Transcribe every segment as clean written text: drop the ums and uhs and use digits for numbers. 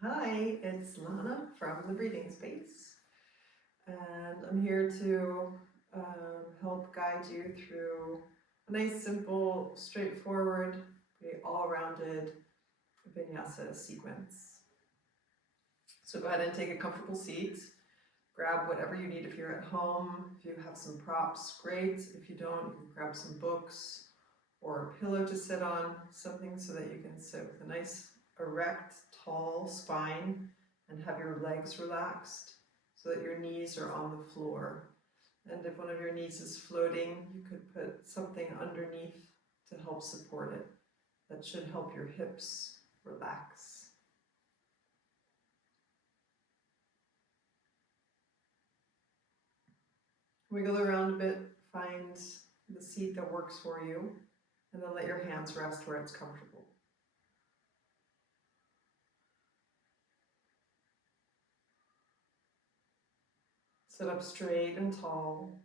Hi, it's Lana from the Breathing Space, and I'm here to help guide you through a nice, simple, straightforward, pretty all-rounded Vinyasa sequence. So go ahead and take a comfortable seat. Grab whatever you need if you're at home. If you have some props, great. If you don't, you can grab some books or a pillow to sit on, something so that you can sit with a nice, erect, tall spine and have your legs relaxed so that your knees are on the floor. And if one of your knees is floating, you could put something underneath to help support it. That should help your hips relax. Wiggle around a bit, find the seat that works for you, and then let your hands rest where it's comfortable. Sit up straight and tall.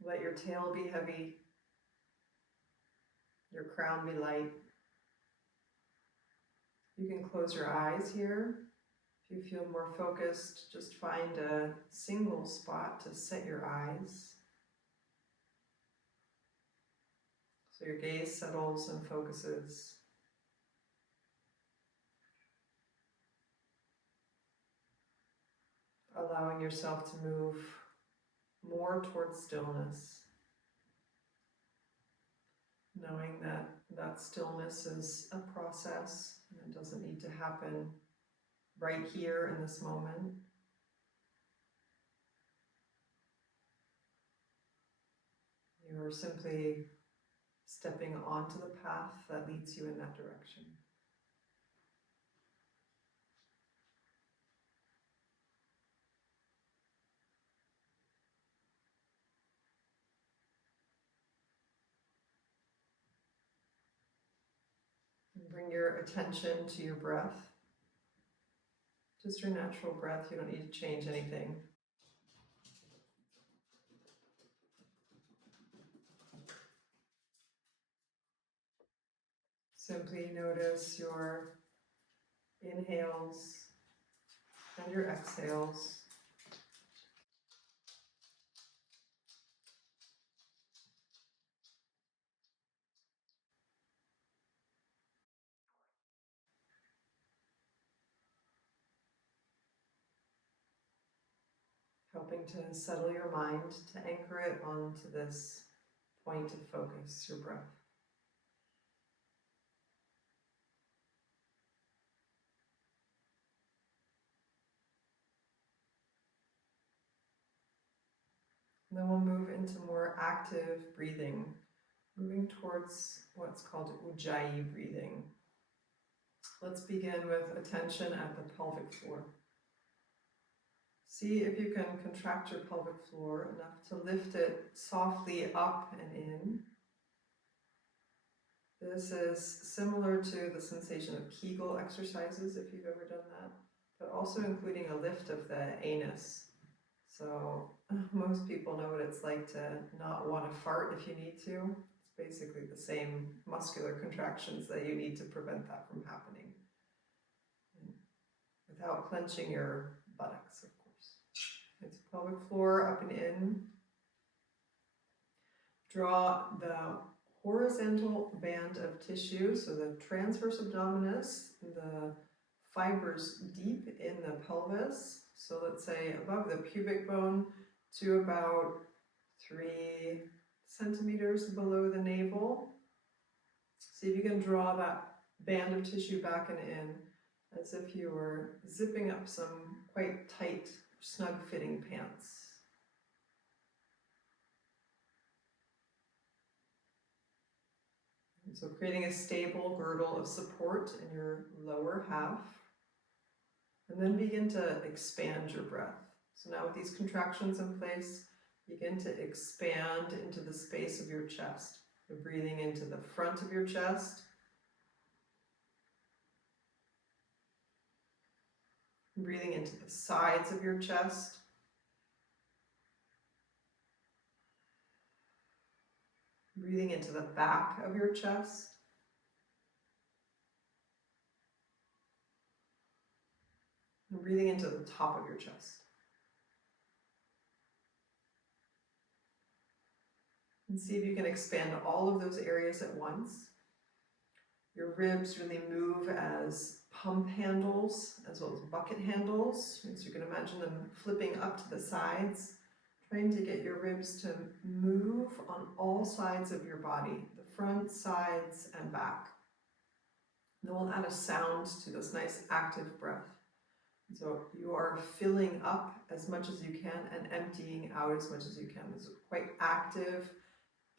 Let your tail be heavy, your crown be light. You can close your eyes here. If you feel more focused, just find a single spot to set your eyes. So your gaze settles and focuses. Allowing yourself to move more towards stillness. Knowing that that stillness is a process and it doesn't need to happen right here in this moment. You're simply stepping onto the path that leads you in that direction. And bring your attention to your breath. Just your natural breath, you don't need to change anything. Simply notice your inhales and your exhales. Helping to settle your mind, to anchor it onto this point of focus, your breath. And then we'll move into more active breathing, moving towards what's called ujjayi breathing. Let's begin with attention at the pelvic floor. See if you can contract your pelvic floor enough to lift it softly up and in. This is similar to the sensation of Kegel exercises, if you've ever done that, but also including a lift of the anus. So most people know what it's like to not want to fart if you need to. It's basically the same muscular contractions that you need to prevent that from happening. Without clenching your buttocks, of course. It's pelvic floor up and in. Draw the horizontal band of tissue, so the transverse abdominis, the fibers deep in the pelvis. So let's say above the pubic bone to about 3 centimeters below the navel. See if you can draw that band of tissue back and in as if you were zipping up some quite tight, snug-fitting pants. And so creating a stable girdle of support in your lower half. And then begin to expand your breath. So now with these contractions in place, begin to expand into the space of your chest. You're breathing into the front of your chest. Breathing into the sides of your chest. Breathing into the back of your chest. And breathing into the top of your chest. And see if you can expand all of those areas at once. Your ribs really move as pump handles as well as bucket handles. So you can imagine them flipping up to the sides, trying to get your ribs to move on all sides of your body, the front, sides, and back. And then we'll add a sound to this nice active breath. So you are filling up as much as you can and emptying out as much as you can. This is quite active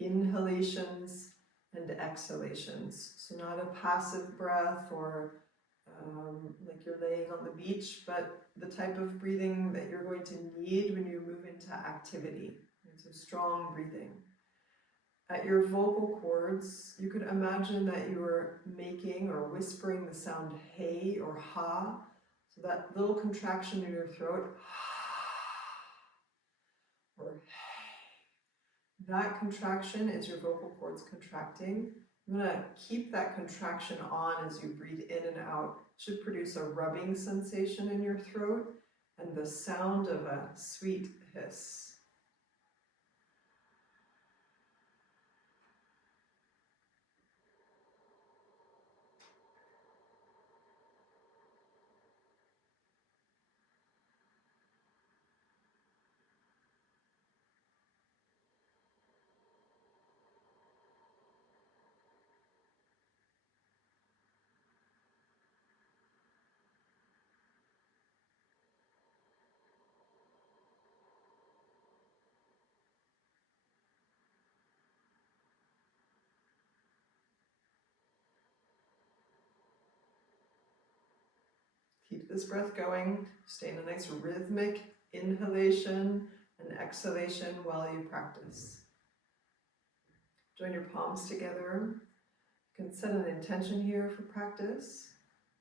inhalations and exhalations. So not a passive breath or like you're laying on the beach, but the type of breathing that you're going to need when you move into activity. And so strong breathing. At your vocal cords, you could imagine that you were making or whispering the sound hey or ha. So that little contraction in your throat, or hey. That contraction is your vocal cords contracting. I'm going to keep that contraction on as you breathe in and out. It should produce a rubbing sensation in your throat and the sound of a sweet hiss. Keep this breath going. Stay in a nice rhythmic inhalation and exhalation while you practice. Join your palms together. You can set an intention here for practice.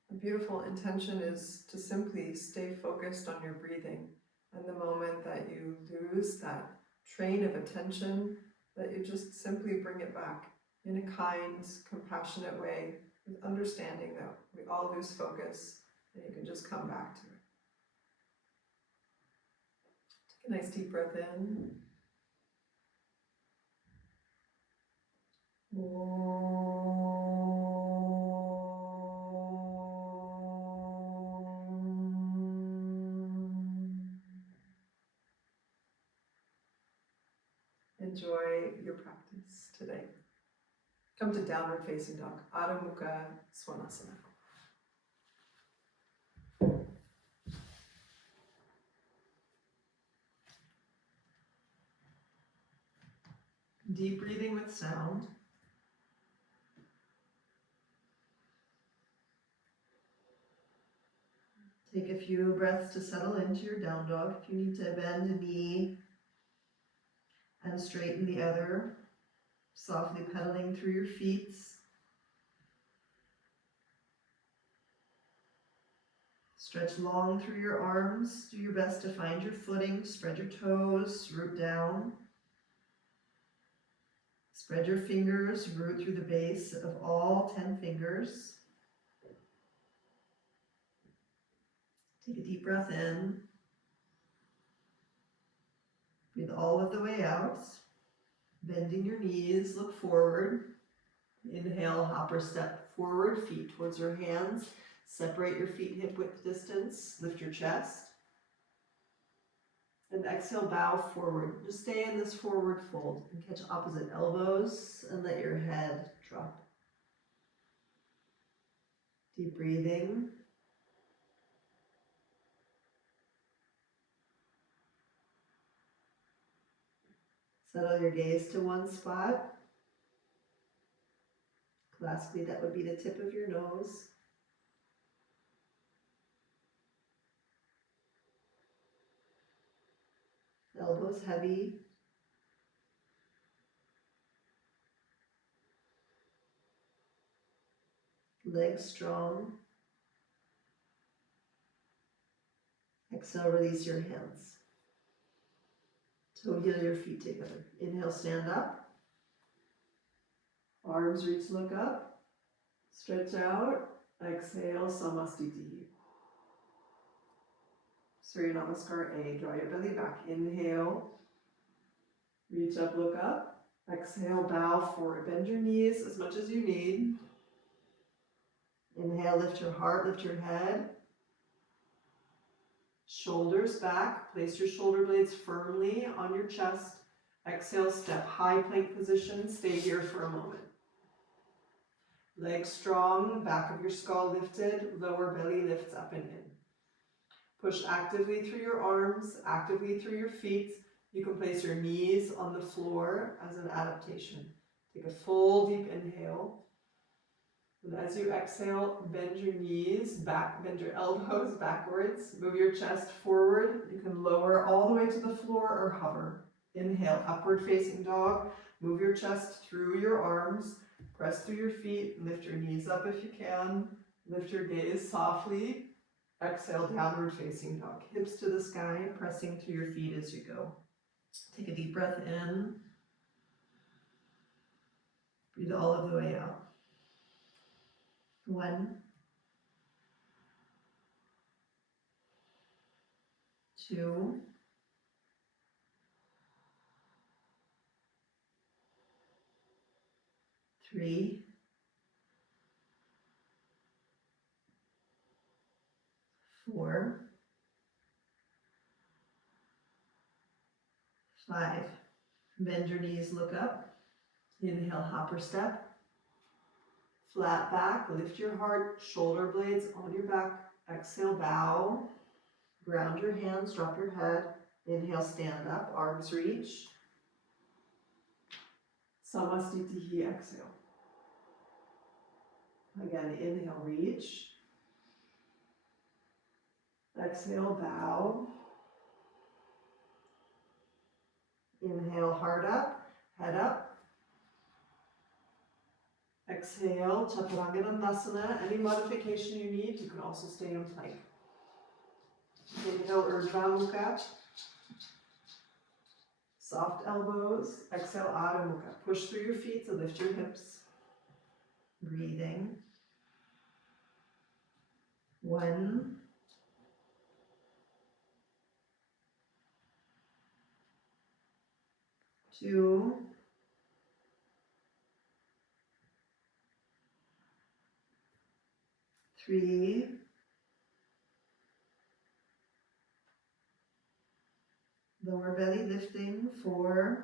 A beautiful intention is to simply stay focused on your breathing. And the moment that you lose that train of attention, that you just simply bring it back in a kind, compassionate way, with understanding that we all lose focus. And you can just come back to it. Take a nice deep breath in. Enjoy your practice today. Come to downward facing dog, Adho Mukha Svanasana. Deep breathing with sound. Take a few breaths to settle into your down dog. If you need to bend a knee and straighten the other, softly pedaling through your feet. Stretch long through your arms. Do your best to find your footing. Spread your toes, root down. Spread your fingers, root through the base of all 10 fingers. Take a deep breath in. Breathe all of the way out. Bending your knees, look forward. Inhale, hopper step forward, feet towards your hands. Separate your feet hip width distance. Lift your chest. And exhale, bow forward. Just stay in this forward fold and catch opposite elbows and let your head drop. Deep breathing. Settle your gaze to one spot. Classically, that would be the tip of your nose. Elbows heavy. Legs strong. Exhale, release your hands. Toe heel your feet together. Inhale, stand up. Arms reach, look up. Stretch out. Exhale, Samastiti. Surya Namaskar A. Draw your belly back. Inhale. Reach up, look up. Exhale, bow forward. Bend your knees as much as you need. Inhale, lift your heart, lift your head. Shoulders back. Place your shoulder blades firmly on your chest. Exhale, step high plank position. Stay here for a moment. Legs strong, back of your skull lifted, lower belly lifts up and in. Push actively through your arms, actively through your feet. You can place your knees on the floor as an adaptation. Take a full deep inhale. And as you exhale, bend your knees back, bend your elbows backwards, move your chest forward. You can lower all the way to the floor or hover. Inhale, upward facing dog. Move your chest through your arms, press through your feet, lift your knees up if you can. Lift your gaze softly. Exhale, downward facing dog. Hips to the sky, pressing through your feet as you go. Take a deep breath in. Breathe all of the way out. 1, 2, 3, 4, 5. Bend your knees, look up. Inhale, hopper step. Flat back, lift your heart, shoulder blades on your back. Exhale, bow. Ground your hands, drop your head. Inhale, stand up, arms reach. Samastitihi, exhale. Again, inhale, reach. Exhale, bow. Inhale, heart up, head up. Exhale, Chaturanga. Any modification you need, you can also stay in plank. Inhale, Urdhva Mukha. Soft elbows. Exhale, Adho Mukha. Push through your feet to lift your hips. Breathing. 1, 2, 3, 4. Lower belly lifting. 4,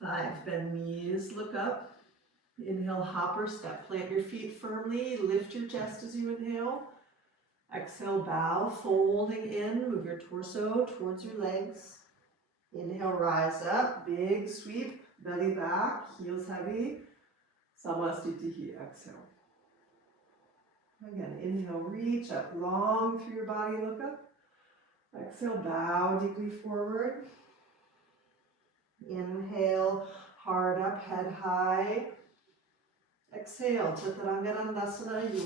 5. Bend knees, look up. Inhale, hopper step. Plant your feet firmly. Lift your chest as you inhale. Exhale, bow, folding in. Move your torso towards your legs. Inhale, rise up. Big sweep. Belly back. Heels heavy. Samastitihi. Exhale. Again, inhale, reach up long through your body. Look up. Exhale, bow deeply forward. Inhale, heart up, head high. Exhale, Chaturanga,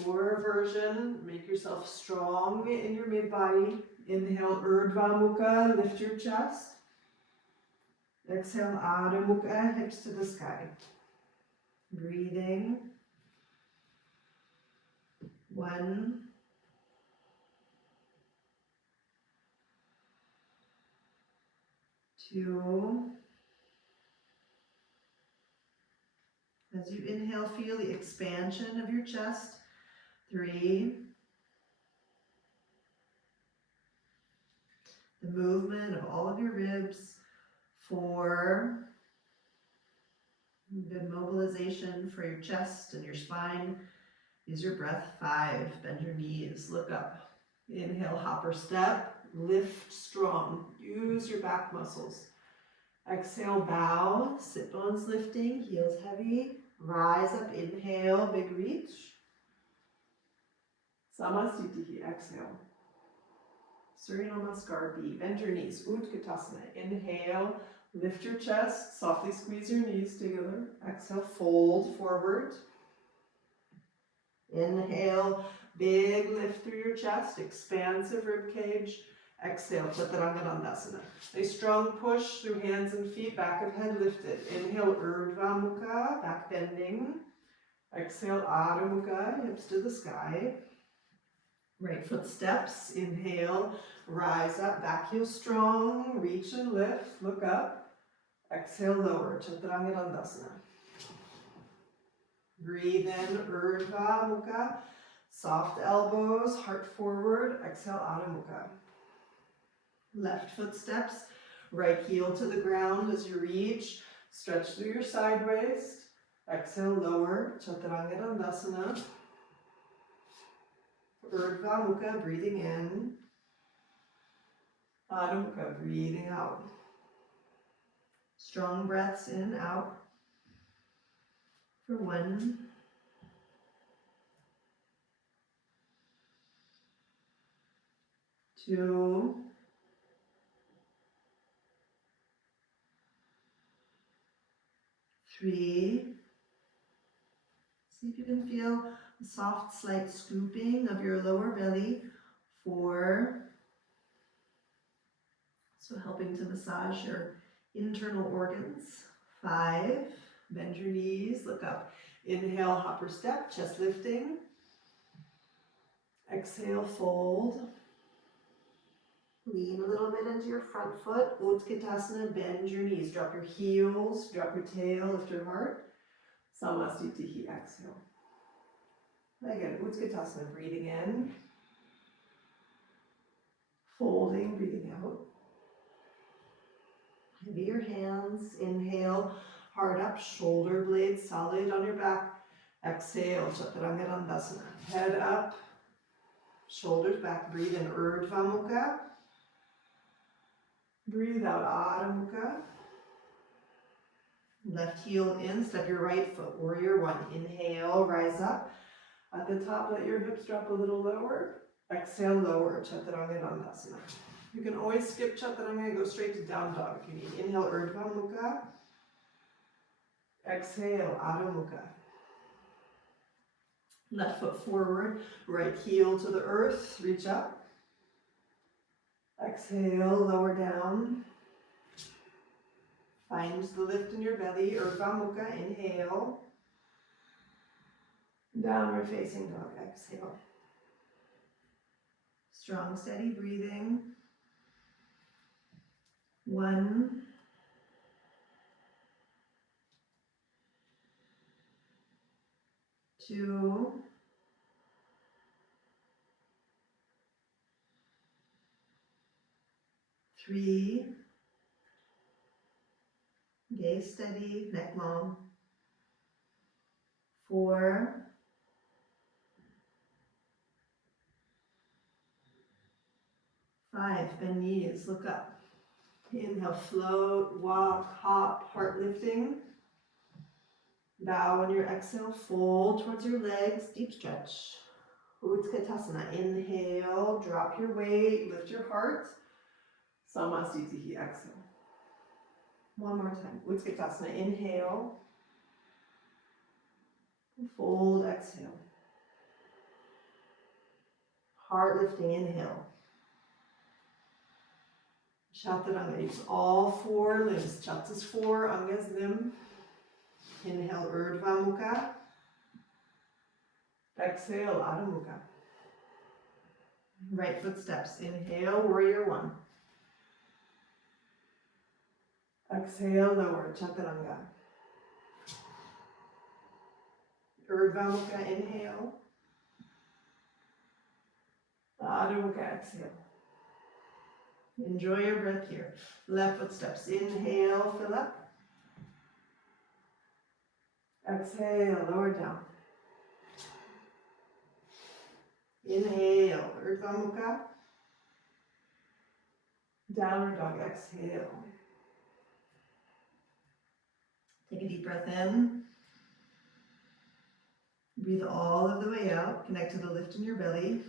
your version. Make yourself strong in your mid-body. Inhale, Urdhva Mukha, lift your chest. Exhale, Adho Mukha, hips to the sky. Breathing. 1, 2. As you inhale, feel the expansion of your chest. 3. The movement of all of your ribs. 4. Good mobilization for your chest and your spine. Use your breath. 5. Bend your knees. Look up. Inhale, hopper step. Lift strong. Use your back muscles. Exhale, bow. Sit bones lifting. Heels heavy. Rise up. Inhale. Big reach. Samastitihi. Exhale. Surya Namaskar B. Bend your knees. Utkatasana. Inhale. Lift your chest. Softly squeeze your knees together. Exhale. Fold forward. Inhale, big lift through your chest, expansive rib cage. Exhale, Chaturanga. A strong push through hands and feet, back of head lifted. Inhale, Urdhva Mukha, back bending. Exhale, Adho Mukha, hips to the sky. Right foot steps, inhale, rise up, back heel strong, reach and lift, look up. Exhale, lower, Chaturanga Dandasana. Breathe in, Urdhva Mukha, soft elbows, heart forward, exhale, Adho Mukha. Left foot steps, right heel to the ground as you reach, stretch through your side waist. Exhale, lower, Chaturanga Dandasana. Urdhva Mukha, breathing in. Adho Mukha, breathing out. Strong breaths in and out. For 1, 2, 3. See if you can feel a soft, slight scooping of your lower belly. 4. So helping to massage your internal organs. 5. Bend your knees, look up. Inhale, hopper step, chest lifting. Exhale, fold. Lean a little bit into your front foot. Utkatasana, bend your knees. Drop your heels, drop your tail, lift your heart. Samastitihi, exhale. Again, Utkatasana, breathing in. Folding, breathing out. Heavy your hands. Inhale, heart up, shoulder blades solid on your back. Exhale, Chaturanga Dandasana. Head up, shoulders back. Breathe in, Urdhva Mukha. Breathe out, Adho Mukha. Left heel in, step your right foot, warrior 1. Inhale, rise up. At the top, let your hips drop a little lower. Exhale, lower, Chaturanga Dandasana. You can always skip Chaturanga and go straight to down dog if you need. Inhale, Urdhva Mukha. Exhale, Adho Mukha. Left foot forward, right heel to the earth, reach up. Exhale, lower down. Find the lift in your belly, Urdhva Mukha, inhale. Downward facing dog, exhale. Strong, steady breathing. 1, 2, 3. Gaze steady, neck long. 4, 5, bend knees, look up. Inhale, float, walk, hop, heart lifting. Bow on your exhale, fold towards your legs, deep stretch. Utkatasana, inhale, drop your weight, lift your heart. Samastitihi, exhale. One more time, Utkatasana, inhale. Fold, exhale. Heart lifting, inhale. Chaturanga, use all 4 limbs. Chatas 4, Angas limb. Inhale, Urdhva Mukha. Exhale, Adho Mukha. Right foot steps. Inhale, warrior 1. Exhale, lower, Chaturanga. Urdhva Mukha, inhale. Adho Mukha, exhale. Enjoy your breath here. Left foot steps. Inhale, fill up. Exhale, lower down. Inhale, Urdhva Mukha. Downward dog, exhale. Take a deep breath in. Breathe all of the way out. Connect to the lift in your belly.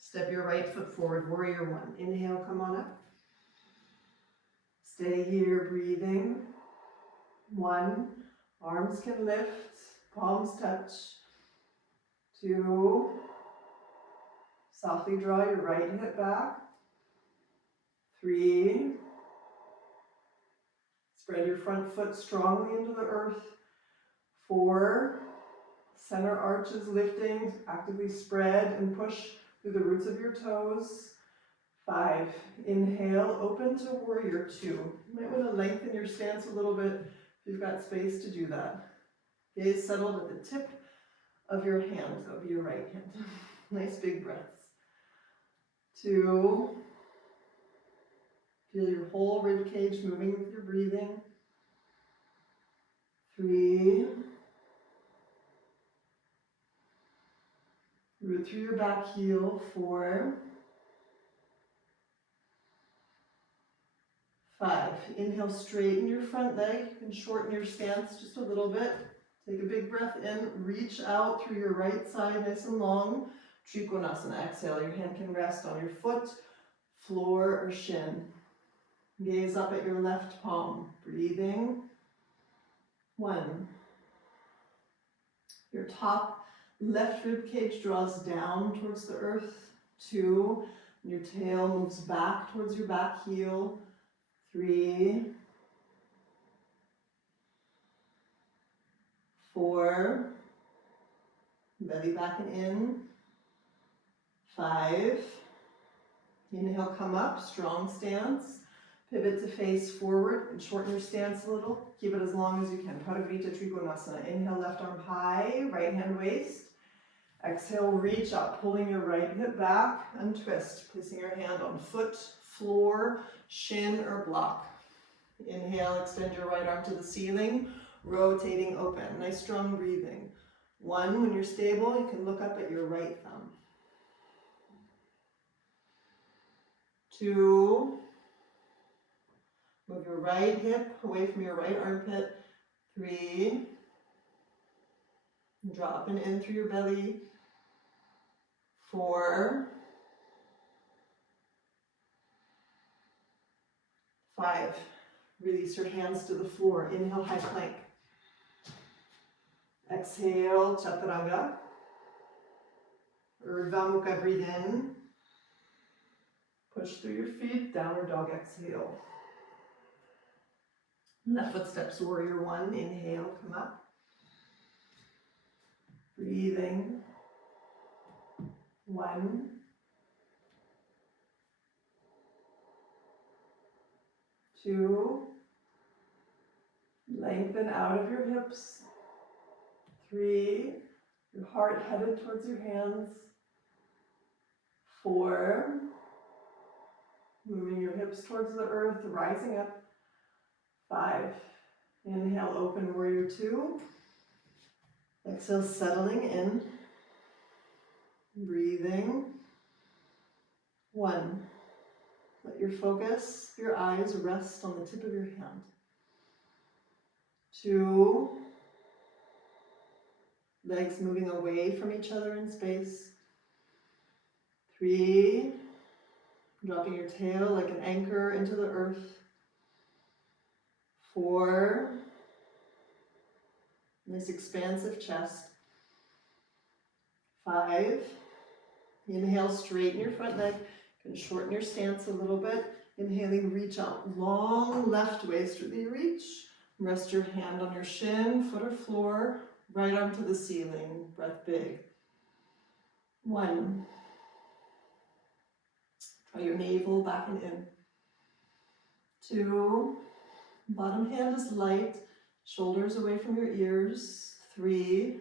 Step your right foot forward, warrior 1. Inhale, come on up. Stay here, breathing. 1, arms can lift, palms touch. 2, softly draw your right hip back. 3, spread your front foot strongly into the earth. 4, center arch is lifting, actively spread and push through the roots of your toes. 5, inhale, open to warrior 2. You might want to lengthen your stance a little bit if you've got space to do that. Gaze settled at the tip of your hand, that would be your right hand. Nice big breaths. 2, feel your whole rib cage moving with your breathing. 3, root through your back heel. 4, 5, inhale, straighten your front leg and shorten your stance just a little bit. Take a big breath in, reach out through your right side nice and long. Trikonasana, exhale, your hand can rest on your foot, floor, or shin. Gaze up at your left palm, breathing. 1. Your top left rib cage draws down towards the earth. 2, your tail moves back towards your back heel. 3, 4, belly back and in. 5, inhale, come up, strong stance. Pivot to face forward and shorten your stance a little. Keep it as long as you can. Parivrita Trikonasana. Inhale, left arm high, right hand waist. Exhale, reach up, pulling your right hip back and twist. Placing your hand on foot, floor, shin, or block. Inhale, extend your right arm to the ceiling, rotating open. Nice strong breathing. 1, when you're stable, you can look up at your right thumb. 2, move your right hip away from your right armpit. 3, draw up and in through your belly. 4, 5, release your hands to the floor. Inhale, high plank. Exhale, chaturanga. Urdhva Mukha, breathe in. Push through your feet, downward dog, exhale. Left foot steps, warrior 1, inhale, come up. Breathing. 1, 2, lengthen out of your hips. 3, your heart headed towards your hands. 4, moving your hips towards the earth, rising up. 5, inhale, open, warrior 2. Exhale, settling in. Breathing. 1, let your focus, your eyes rest on the tip of your hand. 2, legs moving away from each other in space. 3, dropping your tail like an anchor into the earth. 4, nice expansive chest. 5, inhale, straighten your front leg. You can shorten your stance a little bit. Inhaling, reach out, long left waist, really reach. Rest your hand on your shin, foot or floor, right arm to the ceiling, breath big. 1, draw your navel back and in. 2, bottom hand is light, shoulders away from your ears. 3,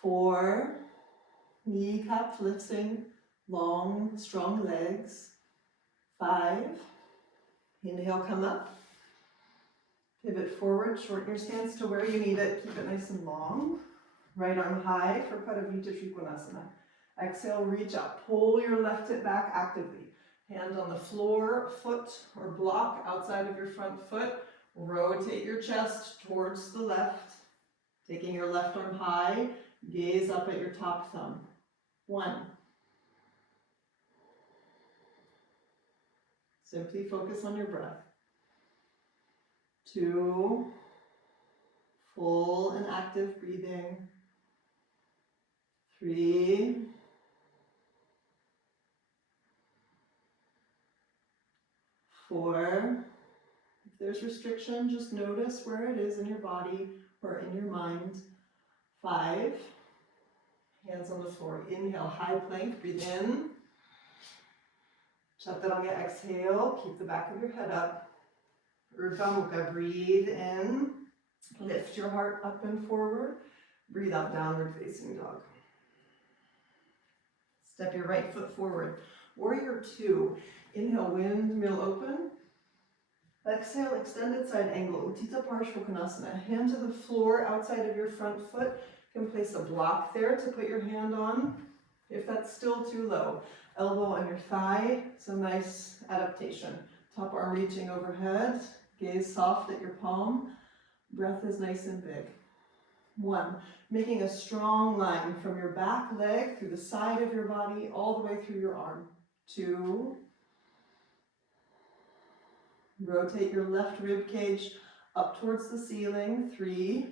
4, kneecap lifting, long, strong legs. 5, inhale, come up. Pivot forward, shorten your stance to where you need it. Keep it nice and long. Right arm high for Parivrita Trikonasana. Exhale, reach up. Pull your left hip back actively. Hand on the floor, foot, or block outside of your front foot. Rotate your chest towards the left. Taking your left arm high, gaze up at your top thumb. 1. Simply focus on your breath. 2, full and active breathing. 3, 4, 4. If there's restriction, just notice where it is in your body or in your mind. 5. Hands on the floor. Inhale, high plank, breathe in. Chaturanga, exhale, keep the back of your head up. Urdhva Mukha, breathe in. Lift your heart up and forward. Breathe out, downward facing dog. Step your right foot forward. Warrior 2. Inhale, windmill open. Exhale, extended side angle. Utthita Parshvakonasana. Hand to the floor outside of your front foot. You can place a block there to put your hand on. If that's still too low, elbow on your thigh. It's a nice adaptation. Top arm reaching overhead. Gaze soft at your palm. Breath is nice and big. 1. Making a strong line from your back leg through the side of your body all the way through your arm. 2. Rotate your left rib cage up towards the ceiling. 3.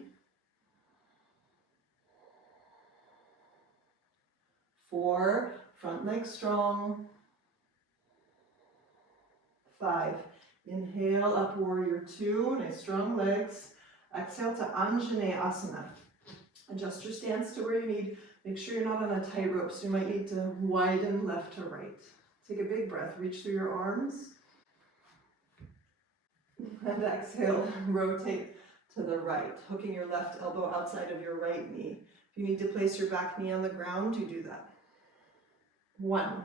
4. Front leg strong. 5. Inhale, up warrior 2. Nice strong legs. Exhale to Anjaneyasana. Adjust your stance to where you need. Make sure you're not on a tightrope, so you might need to widen left to right. Take a big breath. Reach through your arms. And exhale, rotate to the right, hooking your left elbow outside of your right knee. If you need to place your back knee on the ground, you do that. 1.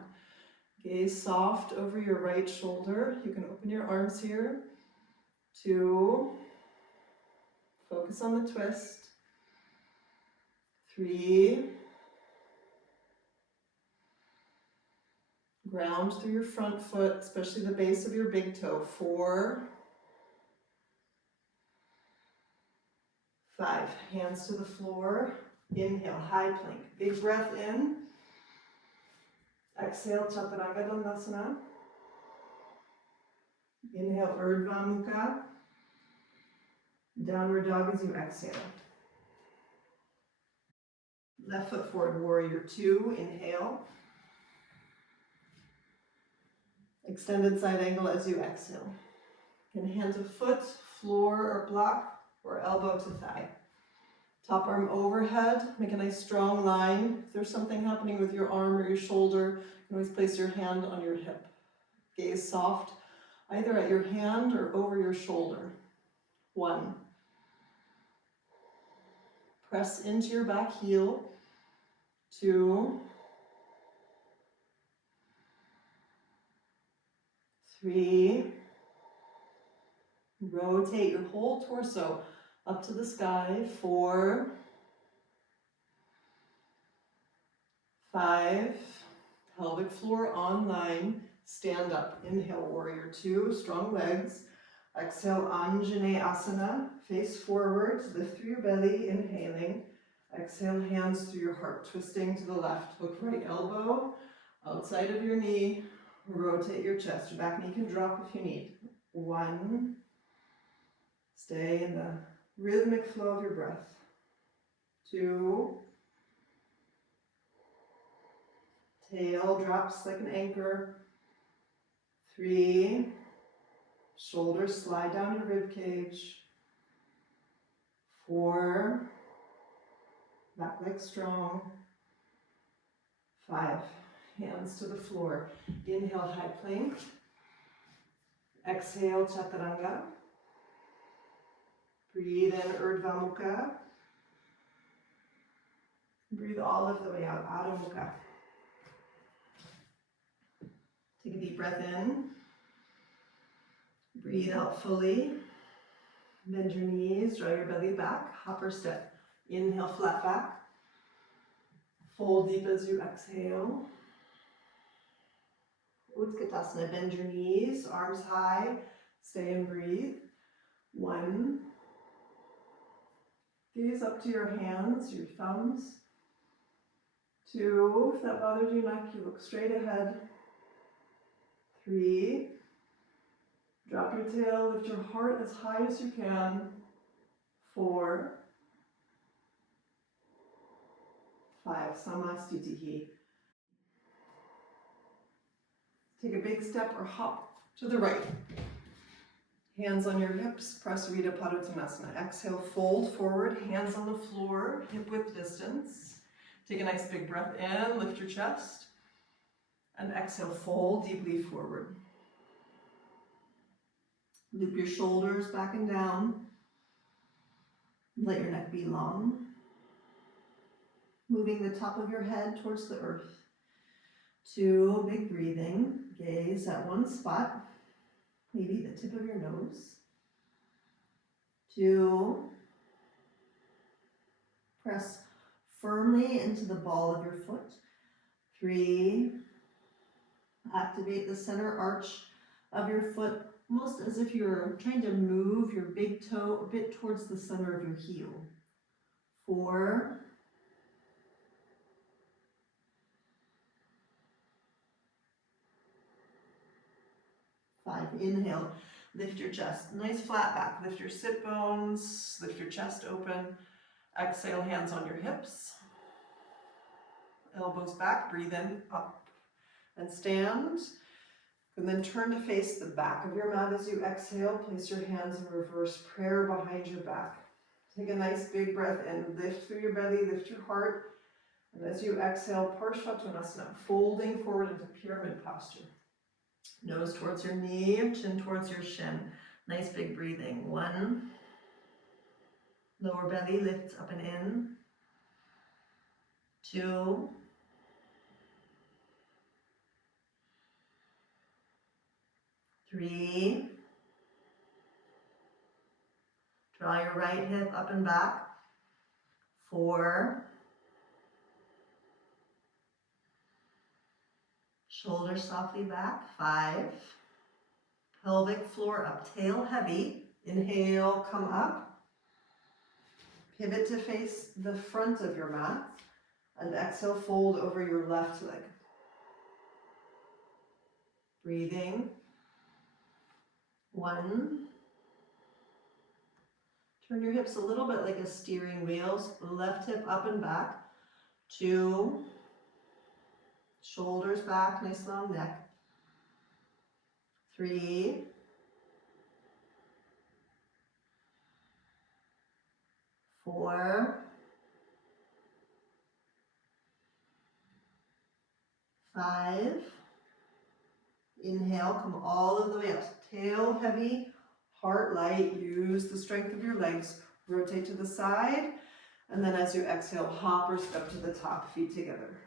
Gaze soft over your right shoulder. You can open your arms here. 2. Focus on the twist. 3. Ground through your front foot, especially the base of your big toe. 4. 5. Hands to the floor. Inhale, high plank. Big breath in. Exhale, Chaturanga Dandasana. Inhale, Urdhva Mukha. Downward dog as you exhale. Left foot forward, warrior 2. Inhale. Extended side angle as you exhale. You can hand to foot, floor or block, or elbow to thigh. Top arm overhead, make a nice strong line. If there's something happening with your arm or your shoulder, you can always place your hand on your hip. Gaze soft, either at your hand or over your shoulder. 1. Press into your back heel. 2. 3. Rotate your whole torso up to the sky. 4. 5. Pelvic floor on line. Stand up. Inhale, warrior 2. Strong legs. Exhale, Anjaneyasana. Face forward. Lift through your belly. Inhaling. Exhale, hands through your heart. Twisting to the left. Hook right elbow outside of your knee. Rotate your chest. Your back knee can drop if you need. 1. Stay in the rhythmic flow of your breath. 2. Tail drops like an anchor. 3. Shoulders slide down your rib cage. 4. Back leg strong. 5. Hands to the floor. Inhale, high plank. Exhale, Chaturanga. Breathe in, Urdhva Mukha. Breathe all of the way out, Adho Mukha. Take a deep breath in. Breathe out fully. Bend your knees, draw your belly back, hopper step. Inhale, flat back. Fold deep as you exhale. Utkatasana, bend your knees, arms high, stay and breathe. 1. Gaze up to your hands, your thumbs. 2, if that bothers your neck, you look straight ahead. 3, drop your tail, lift your heart as high as you can. 4, 5, Samastitihi. Take a big step or hop to the right. Hands on your hips, press Urdhva Padottanasana. Exhale, fold forward, hands on the floor, hip width distance. Take a nice big breath in, lift your chest. And exhale, fold deeply forward. Loop your shoulders back and down. Let your neck be long. Moving the top of your head towards the earth. 2 big breathing. Gaze at one spot. Maybe the tip of your nose. 2. Press firmly into the ball of your foot. 3. Activate the center arch of your foot, almost as if you're trying to move your big toe a bit towards the center of your heel. 4. 5. Inhale, lift your chest. Nice flat back. Lift your sit bones, lift your chest open. Exhale, hands on your hips. Elbows back, breathe in, up, and stand. And then turn to face the back of your mat as you exhale. Place your hands in reverse prayer behind your back. Take a nice big breath in. Lift through your belly, lift your heart. And as you exhale, Parsvattanasana, folding forward into pyramid posture. Nose towards your knee, chin towards your shin. Nice big breathing. 1. Lower belly lifts up and in. 2. 3. Draw your right hip up and back. 4. Shoulders softly back. 5. Pelvic floor up, tail heavy. Inhale, come up. Pivot to face the front of your mat. And exhale, fold over your left leg. Breathing. 1. Turn your hips a little bit like a steering wheel. Left hip up and back. 2. Shoulders back, nice long neck. 3. 4. 5. Inhale, come all of the way up. Tail heavy, heart light. Use the strength of your legs. Rotate to the side. And then as you exhale, hop or step to the top, feet together.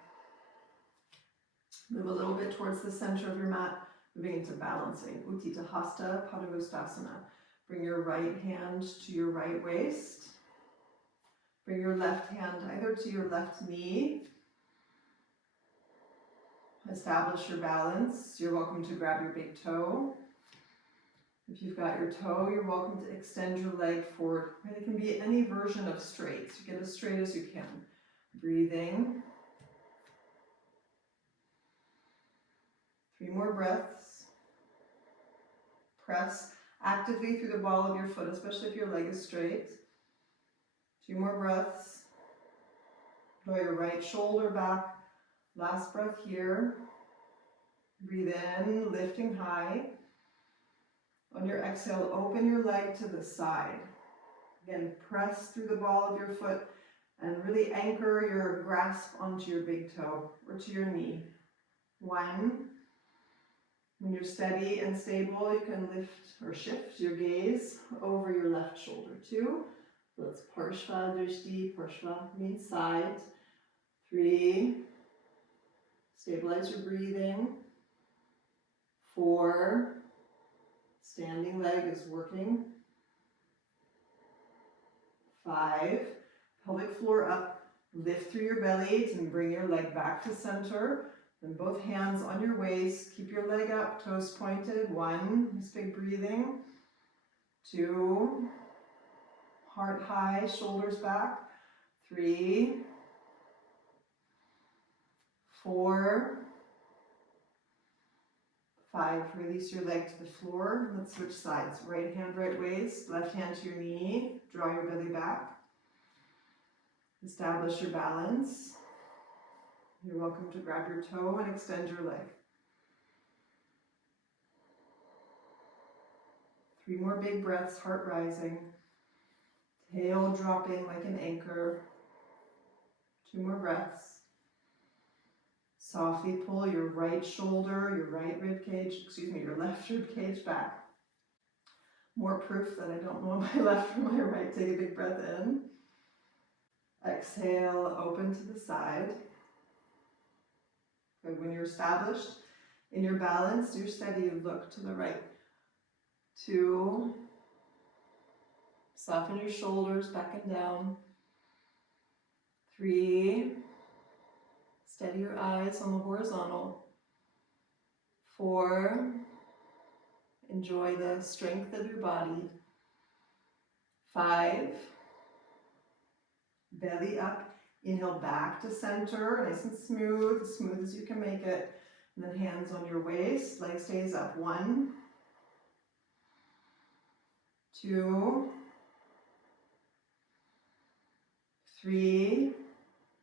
Move a little bit towards the center of your mat, moving into balancing. Utthita Hasta Padangusthasana. Bring your right hand to your right waist. Bring your left hand either to your left knee. Establish your balance. You're welcome to grab your big toe. If you've got your toe, you're welcome to extend your leg forward. And it can be any version of straight. So get as straight as you can. Breathing. 3 more breaths. Press actively through the ball of your foot, especially if your leg is straight. 2 more breaths. Draw your right shoulder back. Last breath here. Breathe in, lifting high. On your exhale, open your leg to the side. Again, press through the ball of your foot and really anchor your grasp onto your big toe or to your knee. 1. When you're steady and stable, you can lift or shift your gaze over your left shoulder. 2. Let's Parshva Drishti. Parshva means side. 3. Stabilize your breathing. 4. Standing leg is working. 5. Pelvic floor up. Lift through your belly to bring your leg back to center. Then both hands on your waist. Keep your leg up, toes pointed. 1. Nice big breathing. 2. Heart high, shoulders back. 3. 4. 5. Release your leg to the floor. Let's switch sides. Right hand, right waist. Left hand to your knee. Draw your belly back. Establish your balance. You're welcome to grab your toe and extend your leg. 3 more big breaths, heart rising. Tail dropping like an anchor. 2 more breaths. Softly pull your right shoulder, your right rib cage, your left rib cage back. More proof that I don't know my left from my right. Take a big breath in. Exhale, open to the side. Good. When you're established in your balance, you're steady, look to the right. 2. Soften your shoulders back and down. 3. Steady your eyes on the horizontal. 4. Enjoy the strength of your body. 5. Belly up. Inhale back to center, nice and smooth as you can make it. And then hands on your waist, leg stays up. 1, 2, 3,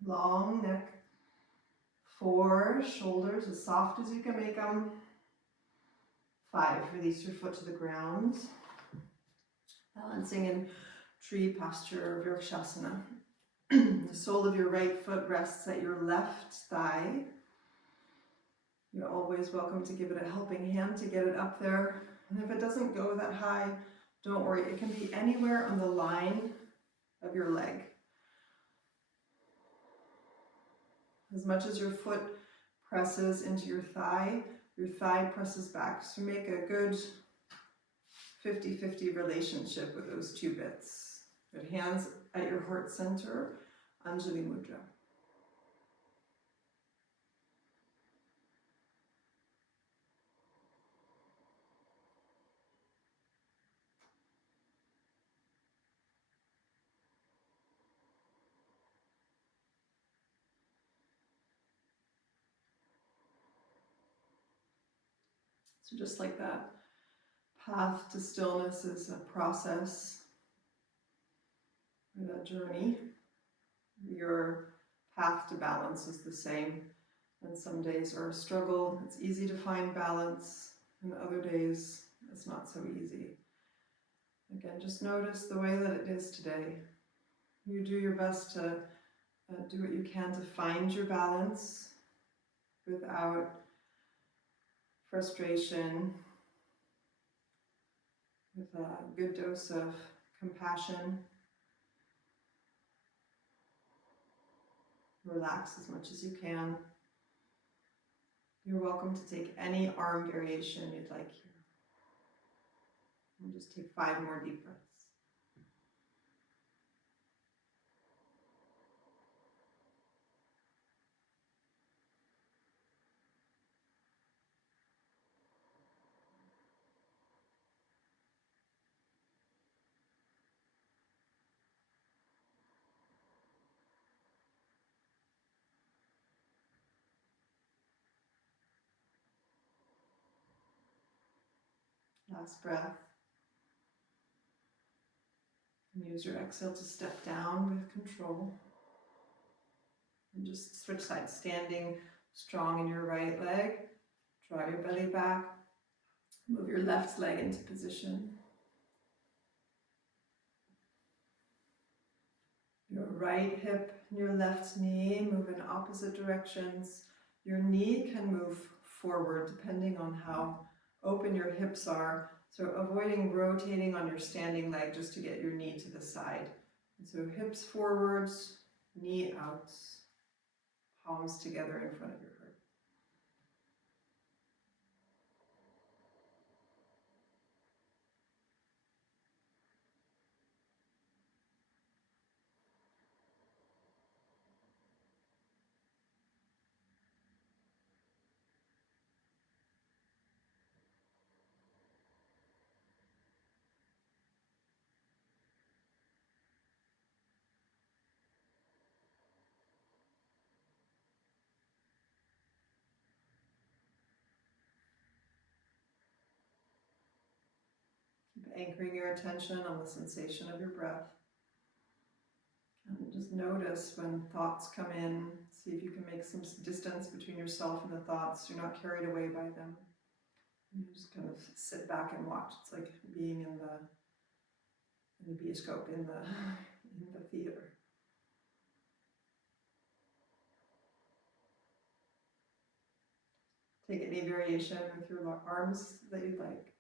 long neck. 4, shoulders as soft as you can make them. 5, release your foot to the ground. Balancing in tree posture, Vinyasa. The sole of your right foot rests at your left thigh. You're always welcome to give it a helping hand to get it up there. And if it doesn't go that high, don't worry. It can be anywhere on the line of your leg. As much as your foot presses into your thigh presses back. So make a good 50-50 relationship with those 2 bits. Good. Hands at your heart center, Anjali Mudra. So just like that, path to stillness is a process, a journey. Your path to balance is the same. And some days are a struggle. It's easy to find balance, and other days it's not so easy. Again, just notice the way that it is today. You do your best to do what you can to find your balance without frustration, with a good dose of compassion. Relax as much as you can. You're welcome to take any arm variation you'd like here. And just take 5 more deep breaths. Last breath. And use your exhale to step down with control. And just switch sides, standing strong in your right leg. Draw your belly back. Move your left leg into position. Your right hip and your left knee move in opposite directions. Your knee can move forward depending on how open your hips are. So avoiding rotating on your standing leg just to get your knee to the side. And so hips forwards, knee out, palms together in front of your heart. Keep anchoring your attention on the sensation of your breath. And just notice when thoughts come in. See if you can make some distance between yourself and the thoughts. You're not carried away by them. You just kind of sit back and watch. It's like being in the bioscope, in the theater. Take any variation with your arms that you'd like.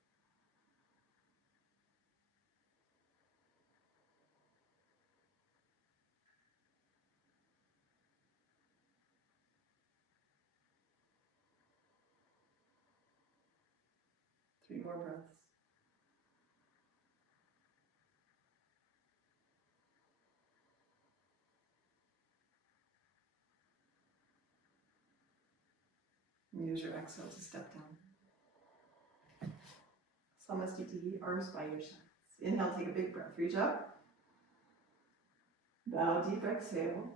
Three more breaths. And use your exhale to step down. Samastiti, arms by your sides. Inhale, take a big breath. Reach up. Bow deep, exhale.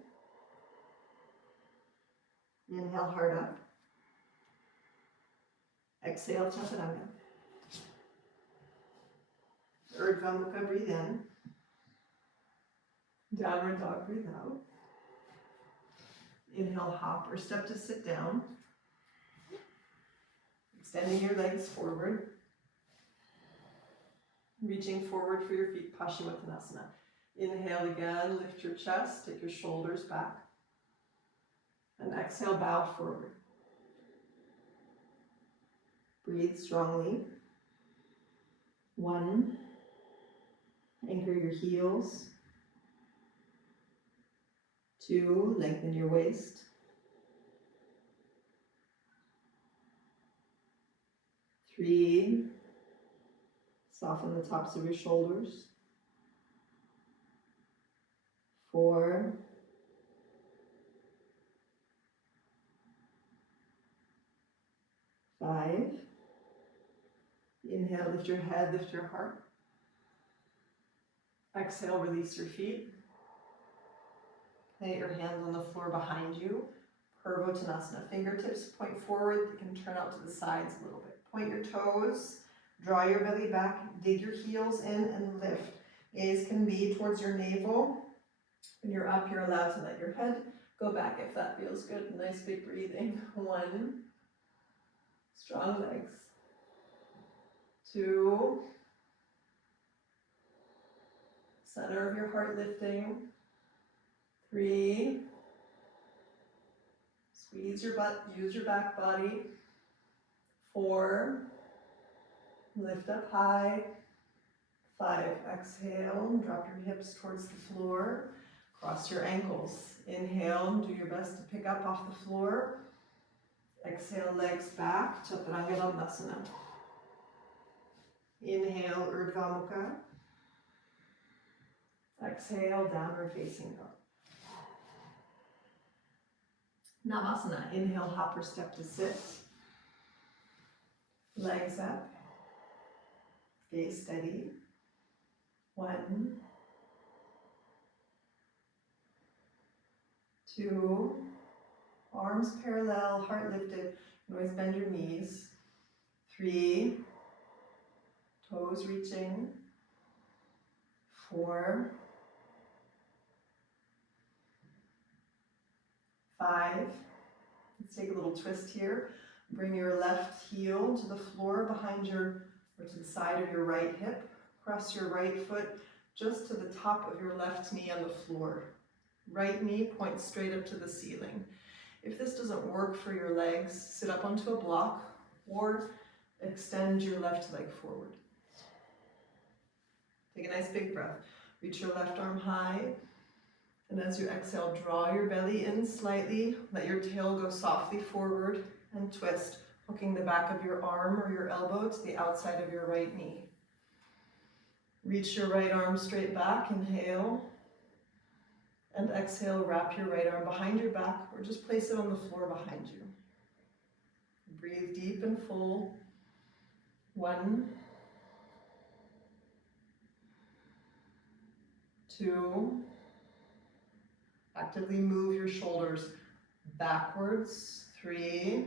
Inhale, hard up. Exhale, chaturanga. Urdhva Mukha, breathe in. Downward dog, breathe out. Inhale, hop or step to sit down. Extending your legs forward. Reaching forward for your feet, Paschimottanasana. Inhale again, lift your chest, take your shoulders back. And exhale, bow forward. Breathe strongly. 1. Anchor your heels. 2. Lengthen your waist. 3. Soften the tops of your shoulders. 4. 5. Inhale, lift your head, lift your heart. Exhale, release your feet. Lay your hands on the floor behind you. Purvottanasana. Fingertips point forward. They can turn out to the sides a little bit. Point your toes. Draw your belly back. Dig your heels in and lift. Gaze can be towards your navel. When you're up, you're allowed to let your head go back if that feels good. Nice big breathing. 1. Strong legs. 2. Center of your heart lifting. 3. Squeeze your butt, use your back body. 4. Lift up high. 5. Exhale, drop your hips towards the floor. Cross your ankles. Inhale, do your best to pick up off the floor. Exhale, legs back, Chaturanga. Inhale, Urdhva Mukha. Exhale, downward facing dog. Navasana. Inhale, hop or step to sit. Legs up. Gaze steady. 1. 2. Arms parallel, heart lifted. You always bend your knees. 3. Toes reaching. 4. 5. Let's take a little twist here. Bring your left heel to the floor behind your, or to the side of your right hip. Cross your right foot just to the top of your left knee on the floor. Right knee points straight up to the ceiling. If this doesn't work for your legs, sit up onto a block or extend your left leg forward. Take a nice big breath. Reach your left arm high. And as you exhale, draw your belly in slightly. Let your tail go softly forward and twist, hooking the back of your arm or your elbow to the outside of your right knee. Reach your right arm straight back. Inhale. And exhale, wrap your right arm behind your back or just place it on the floor behind you. Breathe deep and full. 1. 2. Actively move your shoulders backwards. 3.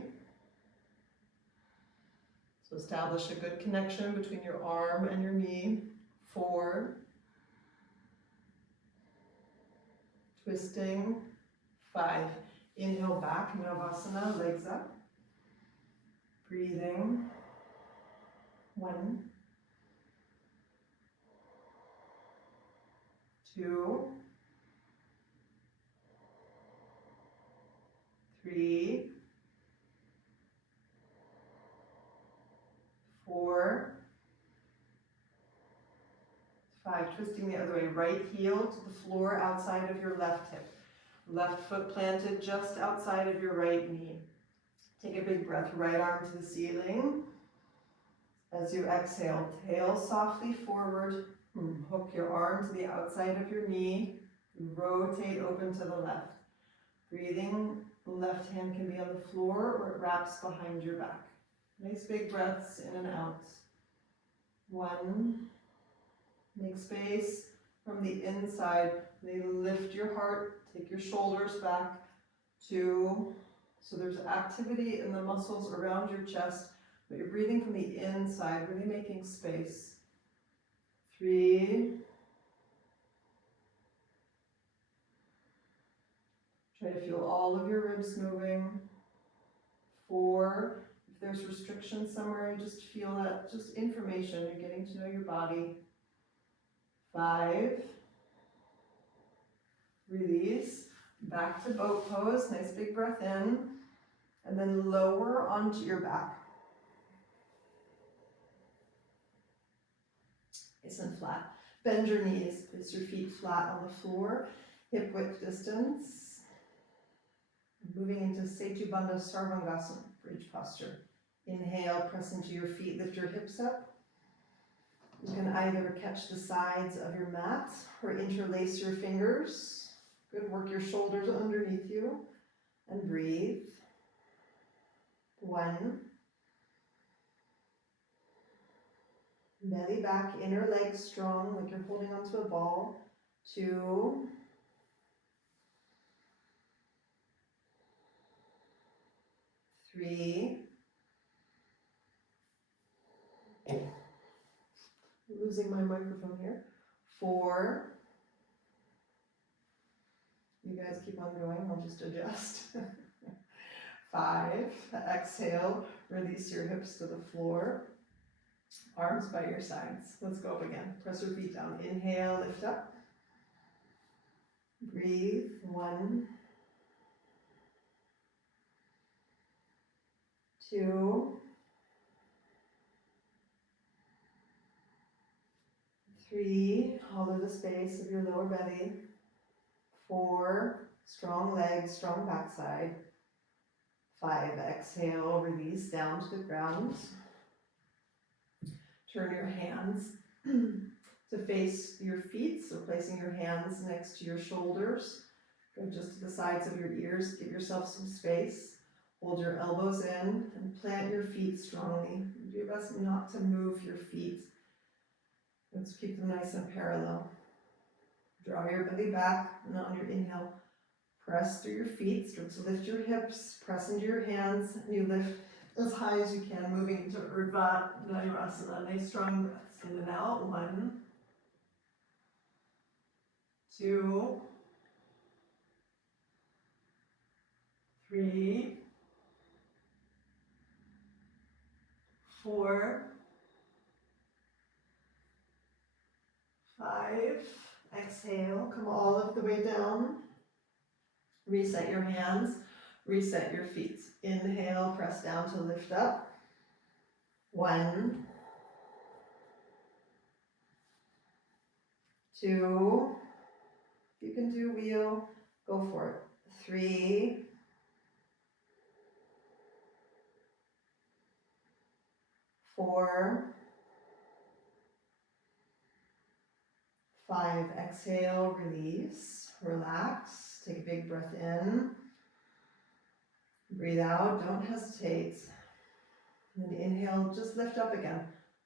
So establish a good connection between your arm and your knee. 4. Twisting. 5. Inhale back, Navasana, legs up. Breathing. 1, 2, 3, 4, 5. Twisting the other way. Right heel to the floor outside of your left hip. Left foot planted just outside of your right knee. Take a big breath. Right arm to the ceiling. As you exhale, tail softly forward. Hook your arm to the outside of your knee. Rotate open to the left. Breathing, the left hand can be on the floor or it wraps behind your back. Nice big breaths in and out. 1. Make space from the inside. They lift your heart, take your shoulders back. 2. So there's activity in the muscles around your chest, but you're breathing from the inside, really making space. 3. Try to feel all of your ribs moving. 4. If there's restriction somewhere, you just feel that, just information. You're getting to know your body. 5. Release. Back to boat pose. Nice big breath in. And then lower onto your back. Nice and flat. Bend your knees. Place your feet flat on the floor. Hip width distance. Moving into Setu Bandha Sarvangasana, bridge posture. Inhale, press into your feet, lift your hips up. You can either catch the sides of your mat or interlace your fingers. Good, work your shoulders underneath you and breathe. 1. Belly back, inner legs strong, like you're holding onto a ball. 2. 3. Losing my microphone here. 4. You guys keep on going, I'll just adjust. 5. Exhale, release your hips to the floor. Arms by your sides. Let's go up again. Press your feet down. Inhale, lift up. Breathe. 1. 2. 3. Hollow the space of your lower belly. 4. Strong legs, strong backside. 5. Exhale, release down to the ground. Turn your hands to face your feet, so placing your hands next to your shoulders. Go just to the sides of your ears, give yourself some space. Hold your elbows in and plant your feet strongly. Do your best not to move your feet. Let's keep them nice and parallel. Draw your belly back, and on your inhale, press through your feet, start to lift your hips, press into your hands, and you lift as high as you can, moving into Urdhva Dhanurasana. Nice strong breaths in and out. 1, 2, 3, 4, 5. Exhale, come all of the way down. Reset your hands, reset your feet. Inhale, press down to lift up. 1, 2. If you can do wheel, go for it. 3, 4, 5. Exhale, release, relax. Take a big breath in. Breathe out, don't hesitate. And then inhale, just lift up again.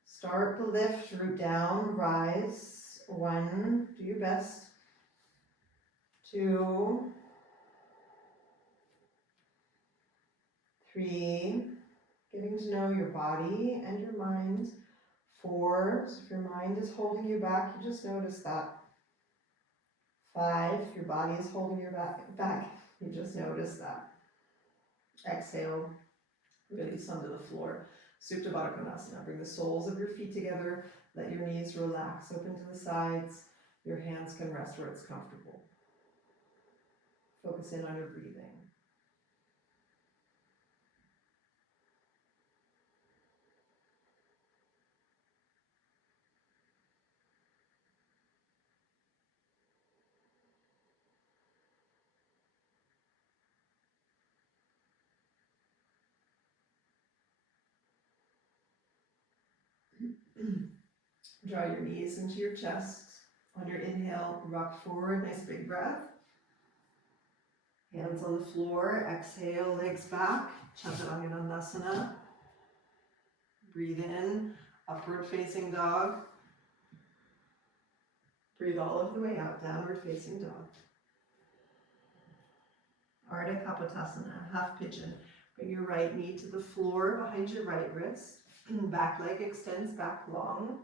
Start the lift, root down, rise. 1, do your best. 2, 3, getting to know your body and your mind. 4, so if your mind is holding you back, you just notice that. 5, if your body is holding your back, you just notice that. Exhale, release onto the floor. Supta Baddha Konasana. Bring the soles of your feet together. Let your knees relax, open to the sides. Your hands can rest where it's comfortable. Focus in on your breathing. Draw your knees into your chest. On your inhale, rock forward, nice big breath. Hands on the floor, exhale, legs back, Chaturanga. Breathe in, upward facing dog. Breathe all of the way out, downward facing dog. Ardha Kapotasana, half pigeon. Bring your right knee to the floor behind your right wrist. Back leg extends back long.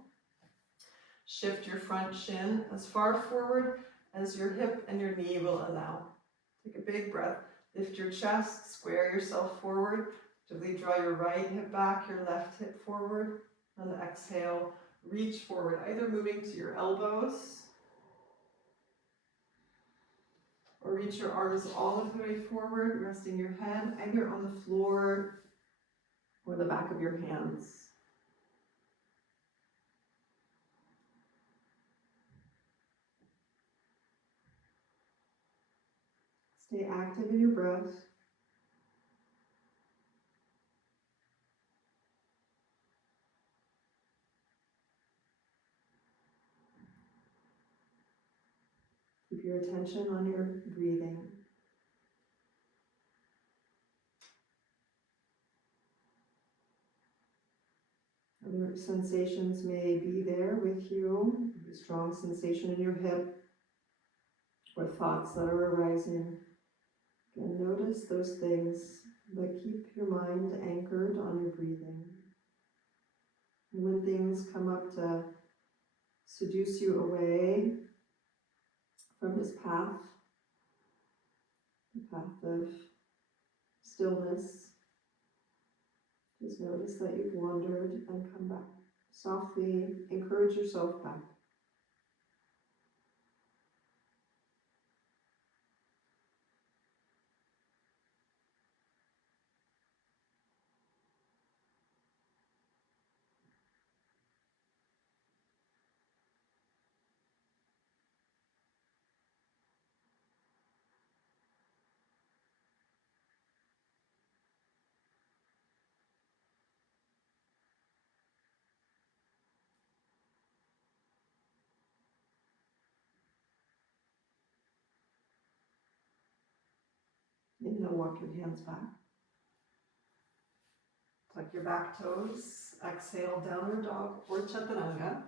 Shift your front shin as far forward as your hip and your knee will allow. Take a big breath. Lift your chest, square yourself forward. Gently draw your right hip back, your left hip forward. And exhale, reach forward, either moving to your elbows or reach your arms all of the way forward, resting your head either on the floor or the back of your hands. Stay active in your breath. Keep your attention on your breathing. Other sensations may be there with you. A strong sensation in your hip or thoughts that are arising. Again, notice those things, but keep your mind anchored on your breathing. And when things come up to seduce you away from this path, the path of stillness, just notice that you've wandered and come back. Softly encourage yourself back. Inhale, walk your hands back. Tuck your back toes. Exhale, downward dog or chaturanga.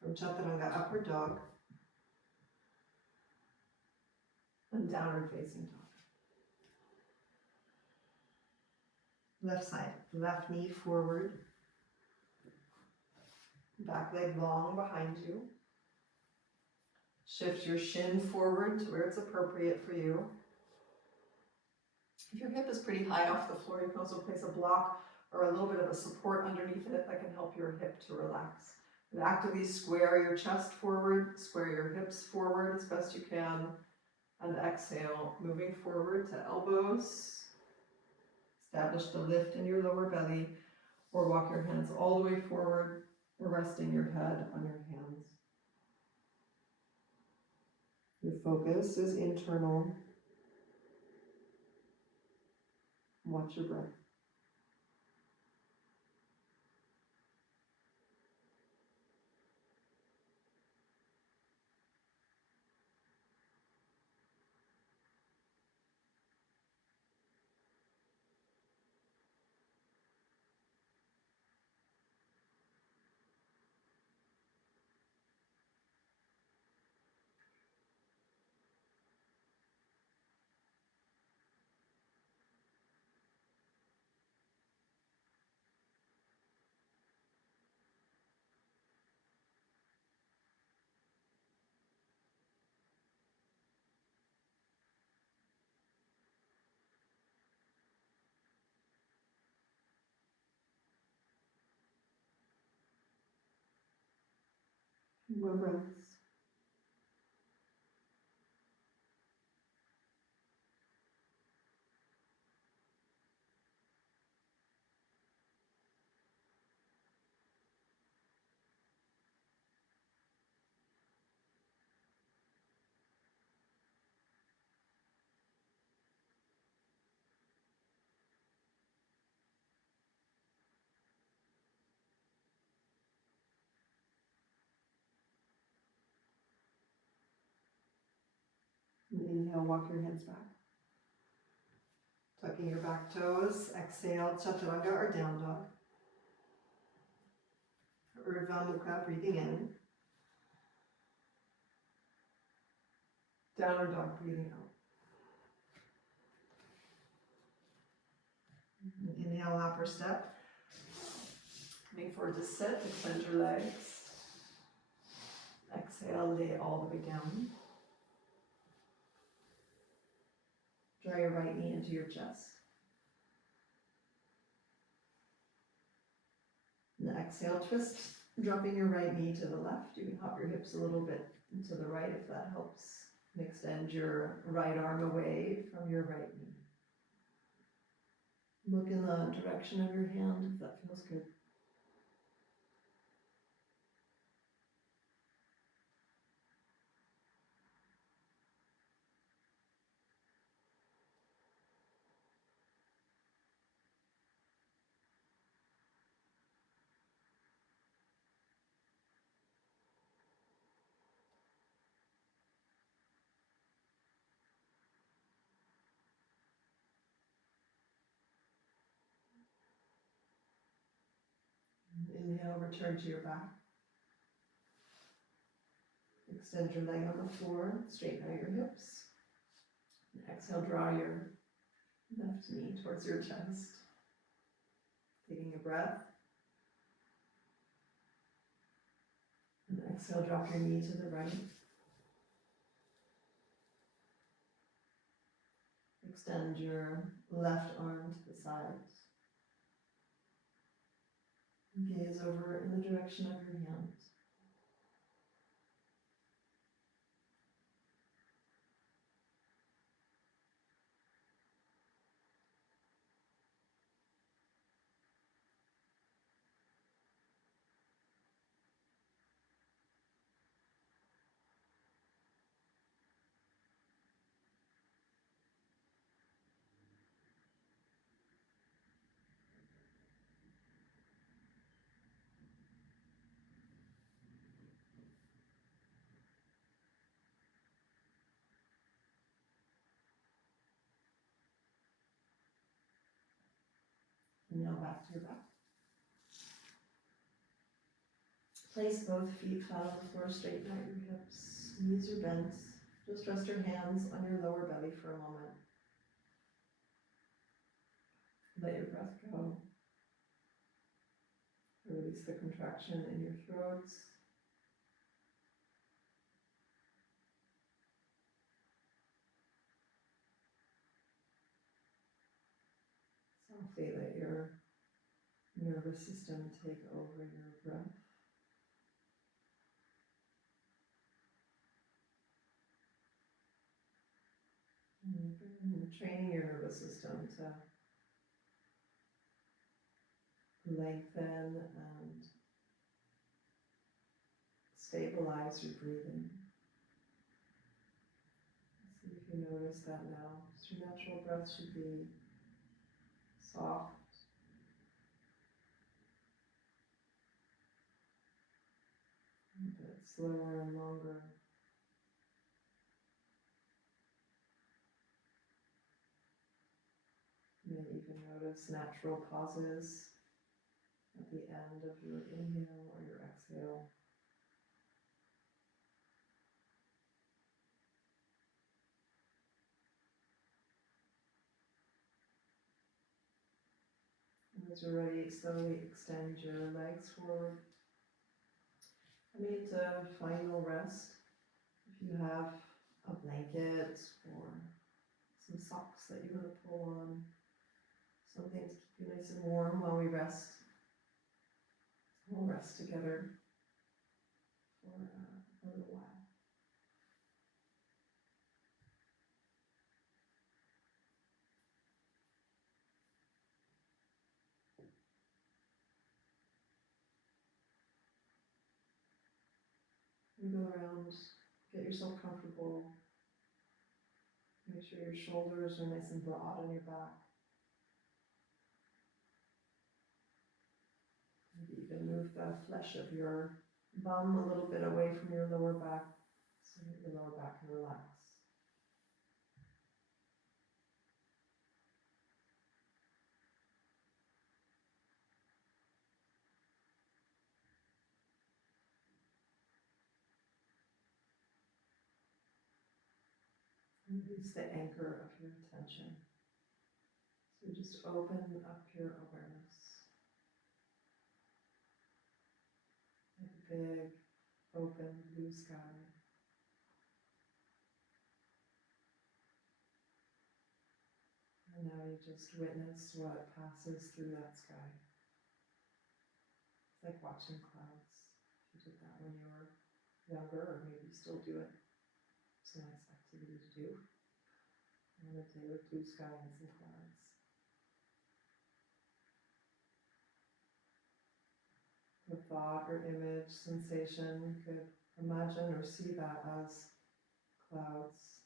From chaturanga, upward dog. And downward facing dog. Left side, left knee forward. Back leg long behind you. Shift your shin forward to where it's appropriate for you. If your hip is pretty high off the floor, you can also place a block or a little bit of a support underneath it that can help your hip to relax. And actively square your chest forward, square your hips forward as best you can, and exhale, moving forward to elbows. Establish the lift in your lower belly, or walk your hands all the way forward, or resting your head on your hands. Your focus is internal. Watch your breath. More breaths. Inhale, walk your hands back. Tucking your back toes. Exhale, chaturanga or down dog. Urdhva Mukha, breathing in. Downward dog, breathing out. Inhale, upper step. Coming forward to sit, extend your legs. Exhale, lay all the way down. Draw your right knee into your chest. And exhale, twist, dropping your right knee to the left. You can hop your hips a little bit to the right if that helps. And extend your right arm away from your right knee. Look in the direction of your hand if that feels good. Inhale, return to your back. Extend your leg on the floor, straighten out your hips. And exhale, draw your left knee towards your chest. Taking a breath. And exhale, drop your knee to the right. Extend your left arm to the side. Gaze over in the direction of your hand. And now back to your back. Place both feet flat on the floor, straighten out your hips, knees are bent. Just rest your hands on your lower belly for a moment. Let your breath go. Release the contraction in your throat. Softly let your nervous system take over your breath. And training your nervous system to lengthen and stabilize your breathing. See if you notice that now. Just your natural breath should be soft. A bit slower and longer. You may even notice natural pauses at the end of your inhale or your exhale. And as you're ready, slowly extend your legs forward. I need a final rest. If you have a blanket or some socks that you want to pull on, something to keep you nice and warm while we rest. We'll rest together for wiggle around, get yourself comfortable. Make sure your shoulders are nice and broad on your back. Maybe even move the flesh of your bum a little bit away from your lower back so that your lower back can relax. Release the anchor of your attention. So just open up your awareness. Like a big, open blue sky. And now you just witness what passes through that sky. It's like watching clouds. If you did that when you were younger, or maybe you still do it. It's a nice activity to do. On a day with blue sky and some clouds. A thought or image, sensation, you could imagine or see that as clouds.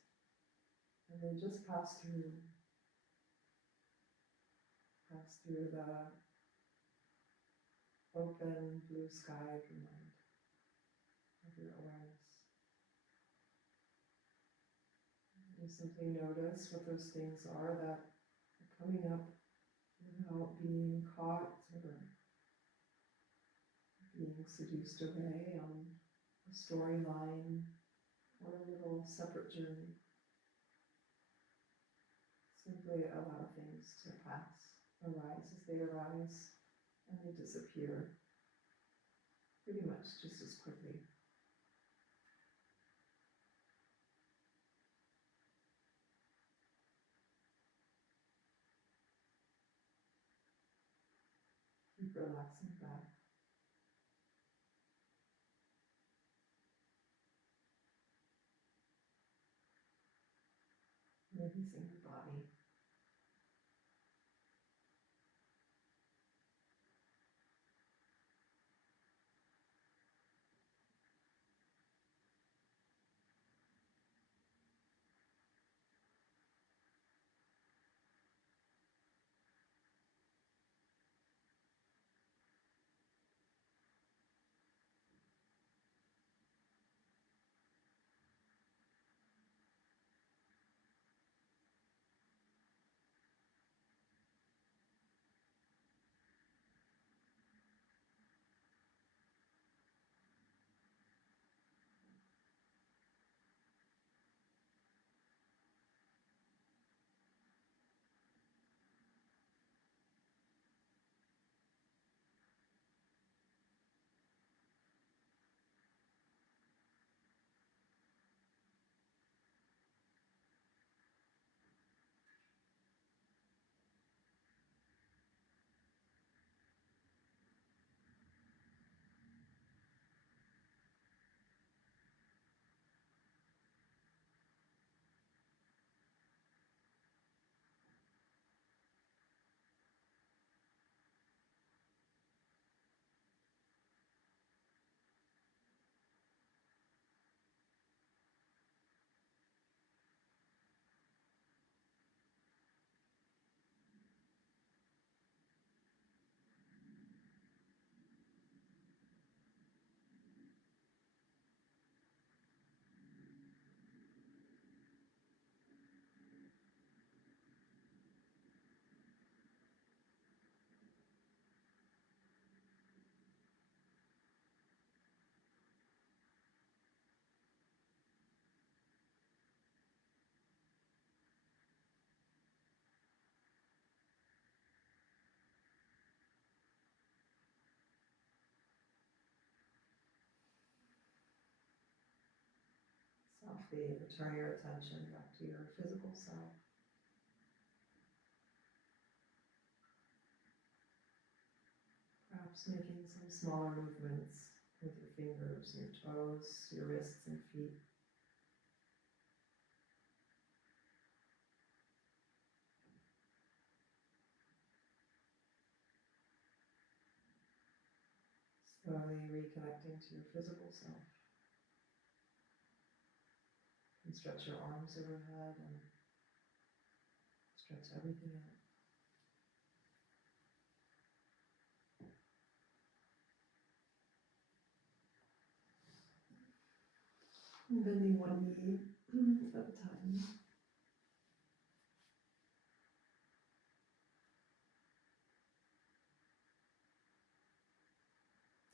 And they just pass through the open blue sky of your mind, of your awareness. You simply notice what those things are that are coming up without being caught or being seduced away on a storyline or a little separate journey. Simply allow things to pass, arise as they arise, and they disappear pretty much just as quickly. Keep relaxing back. Releasing your body. Softly return your attention back to your physical self. Perhaps making some smaller movements with your fingers, your toes, your wrists and feet. Slowly reconnecting to your physical self. can stretch your arms overhead and stretch everything out. Bending one knee at a time.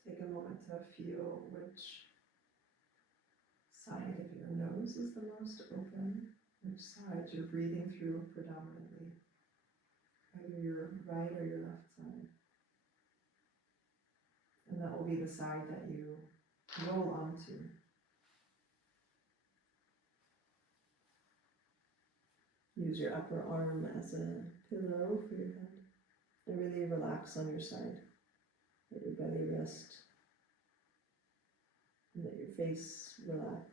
Take a moment to feel which side of your nose is the most open, which side you're breathing through predominantly, either your right or your left side. And that will be the side that you roll onto. Use your upper arm as a pillow for your head and really relax on your side. Let your belly rest and let your face relax.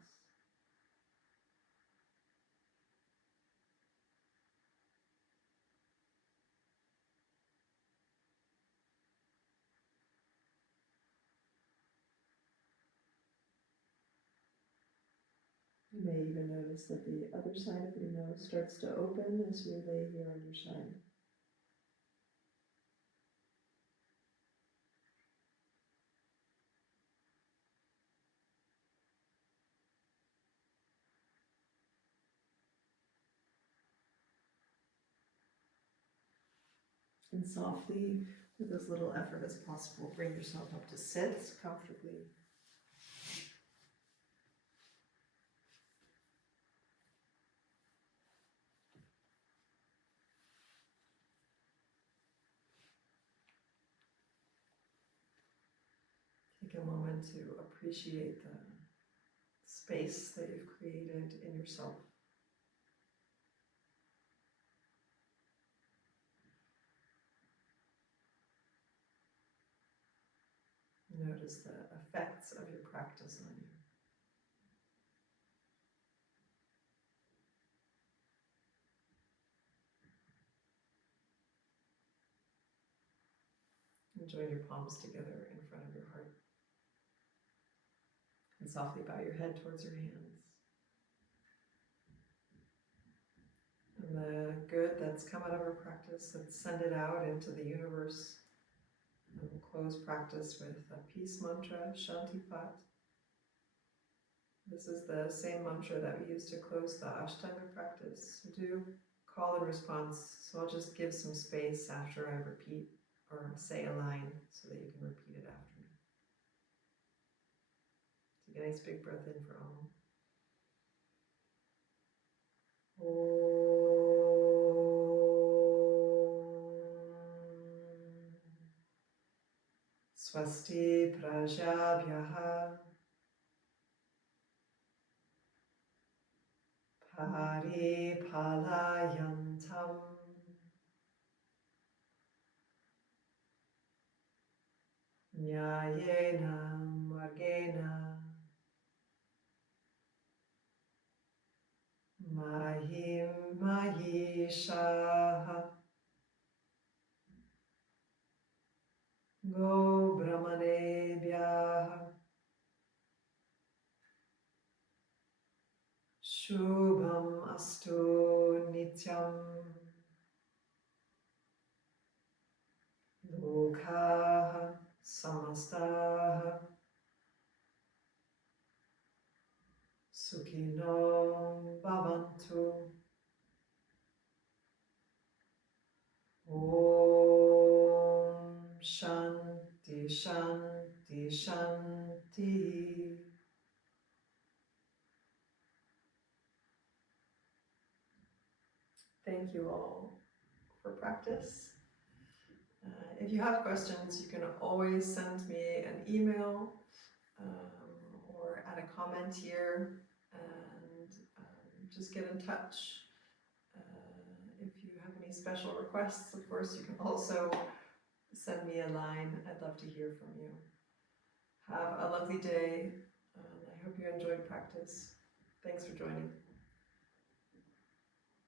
You may even notice that the other side of your nose starts to open as you lay here on your side. And softly, with as little effort as possible, bring yourself up to sit comfortably. Take a moment to appreciate the space that you've created in yourself. Notice the effects of your practice on you. And join your palms together in front of your heart. And softly bow your head towards your hands. And the good that's come out of our practice, let's send it out into the universe. And we'll close practice with a peace mantra, Shanti Pat. This is the same mantra that we use to close the Ashtanga practice. Do call and response, so I'll just give some space after I repeat or say a line so that you can repeat it after me. Take a nice big breath in for Om. Swasti prajabhyaha paripalayantam nyayena margena mahim mahishaha go brahmanebhyaha shubham astu nityam lokaha samastaha sukhinom bhavantu. Om Shanti Shanti Shanti. Thank you all for practice. If you have questions, you can always send me an email or add a comment here, and just get in touch. If you have any special requests, of course, you can also send me a line. I'd love to hear from you. Have a lovely day. I hope you enjoyed practice. Thanks for joining.